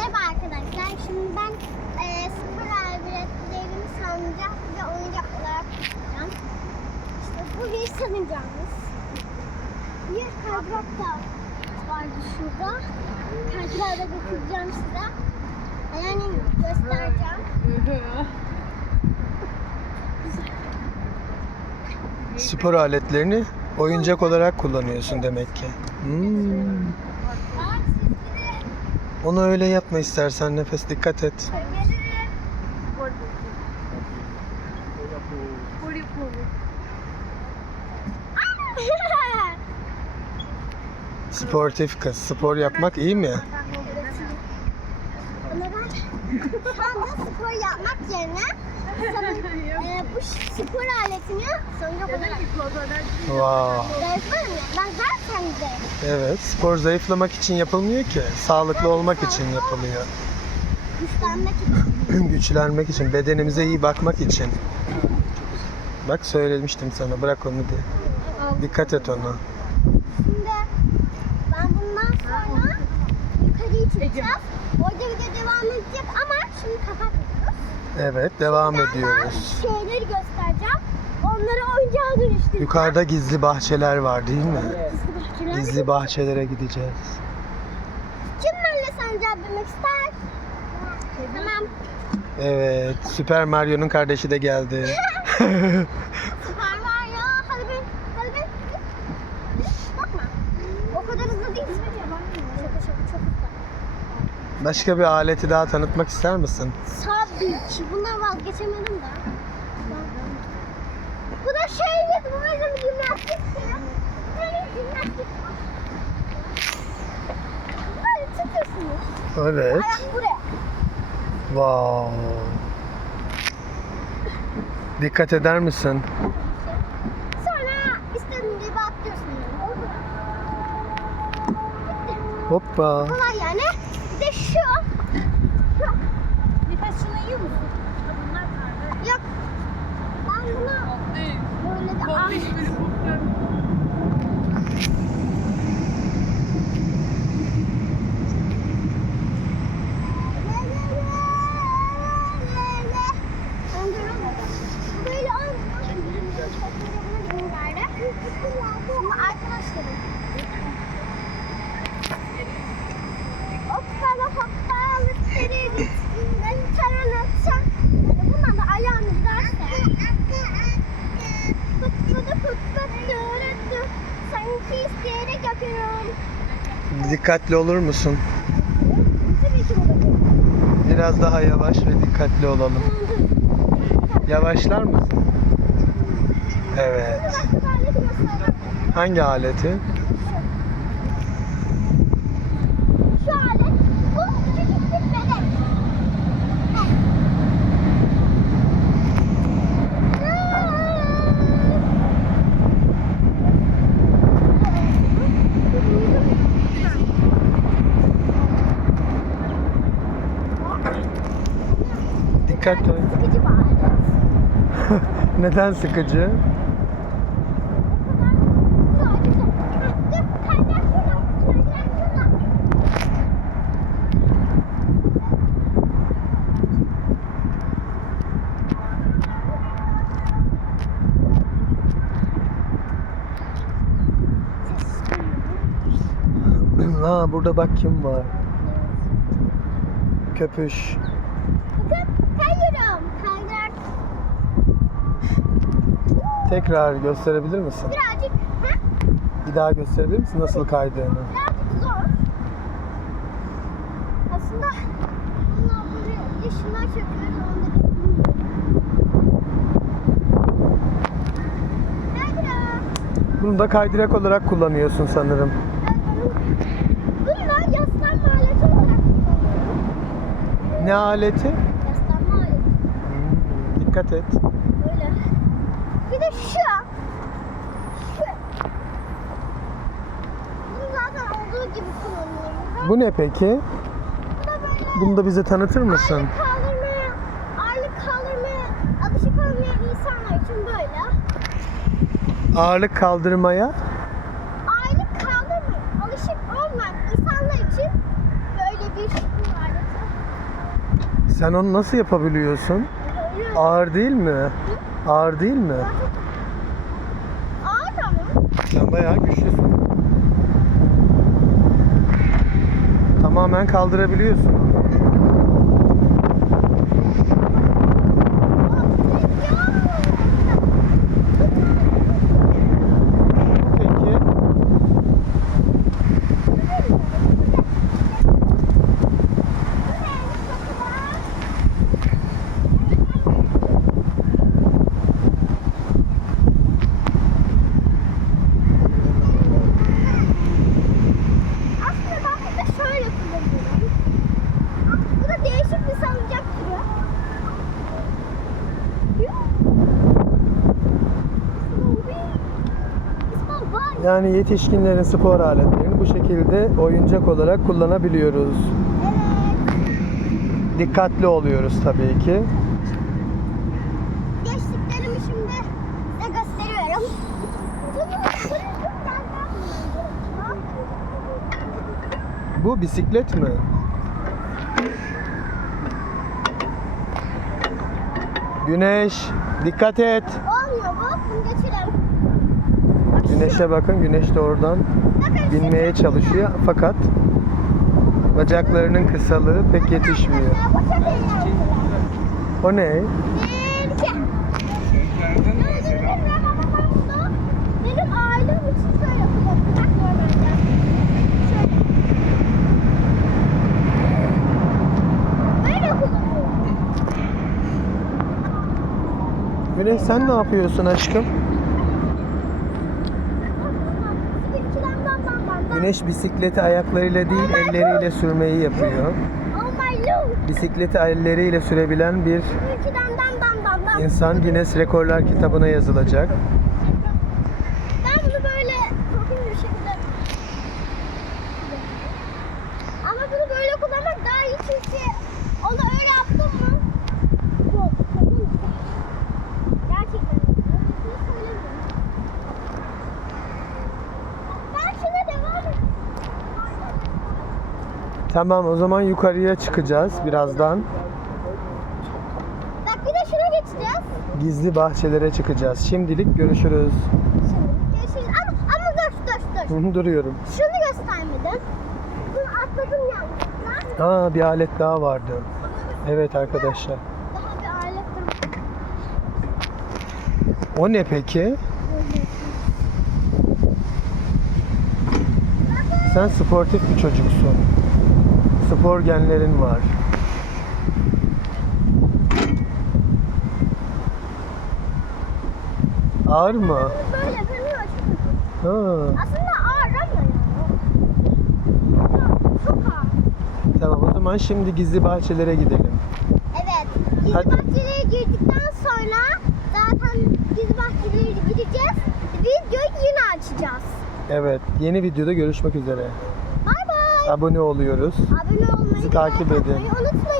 Merhaba arkadaşlar. Şimdi ben e, spor aletlerimi salıncak ve oyuncak olarak kullanacağım. İşte bu bir salıncağımız. Bir kaydırak da vardı şurada. Kaydırağı da götüreceğim size. Yani göstereceğim. Spor aletlerini oyuncak olarak kullanıyorsun demek ki. Hmm. Onu öyle yapma istersen nefes dikkat et. Sportif kız. Spor yapmak iyi mi? Ama ben spor yapmak yerine sanırım, e, bu spor aletini salıncak olarak Wow. Zayıflarım ya. Ben zaten de Evet, spor zayıflamak için yapılmıyor ki. Sağlıklı olmak için yapılıyor. güçlenmek için. Güçlenmek için, bedenimize iyi bakmak için. Bak söylemiştim sana, bırak onu diye. Dikkat et ona. Şimdi ben bundan sonra yukarıya çıkacağız. Orada video devam edecek ama şimdi kapatmıyoruz. Evet, devam Ben ediyoruz. şeyleri göstereceğim. Onları oyuncağa dönüştüreceğim. Yukarıda gizli bahçeler var değil mi? Gizli bahçeler. Gizli bahçelere gideceğiz. Kim benimle sancağa binmek ister? Tamam. Evet, Süper Mario'nun kardeşi de geldi. Süper var ya. Hadi bin. Hadi bin. Bakma. O kadar hızlı değil. Şaka şaka çok hızlı. Başka bir aleti daha tanıtmak ister misin? Tabii ki. Bundan vazgeçemedim de. Bu da şeydi. Bu bizim jimnastikti. Böyle jimnastik. Böyle tutuyorsunuz. Evet. Ayak buraya. Wow. Dikkat eder misin? Sonra istediğin gibi atlıyorsunuz. Bitti. Hoppa. Kolay yani. Bir de şu. Şu. Şunu yiyor musun? Yok. Ben bunu böyle de ah. Böyle Dikkatli olur musun? Biraz daha yavaş ve dikkatli olalım. Yavaşlar mısın? Evet. Hangi aleti? Şu alet bu küçücük bir bebek. Dikkatli ol. Sıkıcı alet. Neden sıkıcı? Ha burada bak kim var. Köpüş. Kayıyorum. Kaydırak Tekrar gösterebilir misin? birazcık ha? Bir daha gösterebilir misin nasıl kaydığını? birazcık zor. Aslında bunlar buraya yaşından çöküyor. Onda da. Bunu da kaydırak olarak kullanıyorsun sanırım. Bunlar yaslanma aleti olarak kullanıyorum. Ne aleti? Yaslanma aleti. Hmm, dikkat et. Şu. Şu. Bunu zaten olduğu gibi kullanıyorum. Bu ne peki? Bu da böyle. Bunu da bize tanıtır mısın? Ağırlık kaldırmaya, ağırlık kaldırmaya alışık olmayan insanlar için böyle. Ağırlık kaldırmaya Ağırlık kaldırmaya alışık olmayan insanlar için böyle bir alet. Sen onu nasıl yapabiliyorsun? Ağır değil mi? Ağır değil mi? Ağır ama. Sen bayağı güçlüsün. Tamamen kaldırabiliyorsun onu. Peki. Aslında ben burada şöyle kullanıyorum. Bu da değişik bir salıncak türü. Yani yetişkinlerin spor aletlerini bu şekilde oyuncak olarak kullanabiliyoruz. Evet. Dikkatli oluyoruz tabii ki. Geçtiklerimi şimdi size gösteriyorum. Bu bisiklet mi? Güneş, dikkat et. Olmuyor bu. Bunu geçelim. Güneşe bakın, güneş de oradan binmeye çalışıyor fakat bacaklarının kısalığı pek yetişmiyor. O ne? Güneş sen ne yapıyorsun aşkım? Güneş bisikleti ayaklarıyla değil elleriyle sürmeyi yapıyor. Oh. Bisikleti elleriyle sürebilen bir insan Guinness Rekorlar kitabına yazılacak. Ben bunu böyle korkunç bir şekilde ama bunu böyle kullanmak daha iyi çünkü onu öyle yaptım mı yok gerçekten Öylesini söylemiyorum. ben şuna devam edeyim. Tamam o zaman yukarıya çıkacağız birazdan. Bak bir de şuna geçeceğiz. Gizli bahçelere çıkacağız. Şimdilik görüşürüz. Şimdi geçeceğiz. Ama, ama dur dur dur. Duruyorum. Şunu göstermedim. Bunu atladım yanlışlıkla. Aa bir alet daha vardı. Evet arkadaşlar. Daha bir alet var. O ne peki? Sen sportif bir çocuksun. Spor genlerin var. Ağır mı? Böyle kanıyor şu. Ha, Aslında ağır ama ya. Çok ağır. tamam o zaman şimdi gizli bahçelere gidelim. Evet. Gizli Hadi. bahçelere girdikten sonra zaten gizli bahçelere gideceğiz. Videoyu yine açacağız. Evet, yeni videoda görüşmek üzere. Abone oluyoruz. Abone olmayı Bizi takip edin. unutmayın.